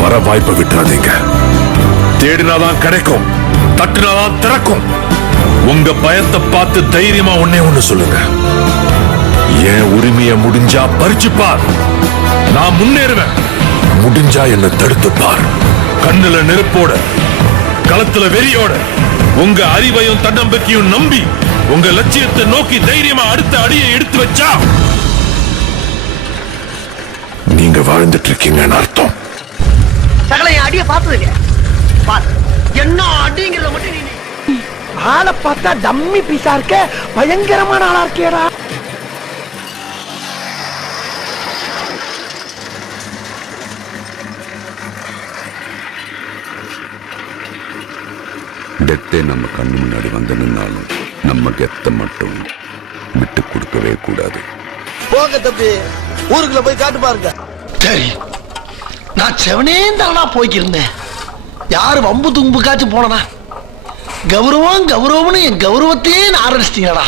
வர வாய்ப்பை விட்டுறாதீங்க. தேடினாதான் கிடைக்கும், தட்டினாதான் திறக்கும். உங்க பயத்தை பார்த்து தைரியமா ஒண்ணு சொல்லுங்க. என் உரிமையை முடிஞ்சா பறிச்சுப்பார், நான் முன்னேறுவேன். முடிஞ்சா என்ன தடுத்துப்பார். கண்ணுல நெருப்போட, களத்துல வெறியோட, உங்க அறிவையும் தன்னம்பிக்கையும் நம்பி உங்க லட்சியத்தை நோக்கி தைரியமா அடுத்த அடியை எடுத்து வச்சா நீங்க வாழ்ந்துட்டு இருக்கீங்கன்னு அர்த்தம். சகல என் அடியை பார்த்தது இல்லையா? என்ன அடிங்கிறத மட்டும் நீ ஆளை பார்த்தா டம்மி பீஸா இருக்க, பயங்கரமான ஆளா இருக்கேடா. டெத்தே நம்ம கண்ணு முன்னாடி வந்து நின்னாலும் நம்ம கெத்த மட்டும் விட்டு கொடுக்கவே கூடாது. போங்க தம்பி, ஊருக்குள்ள போய் காட்டு பாருங்க. சரி, நான் செவனே தானா போய்க்கிருந்தேன். யாரு வம்பு தும்புக்காச்சும் போனனா? கௌரவம் கௌரவம்னு என் கௌரவத்தையே ஆரம்பிச்சிட்டீங்களா?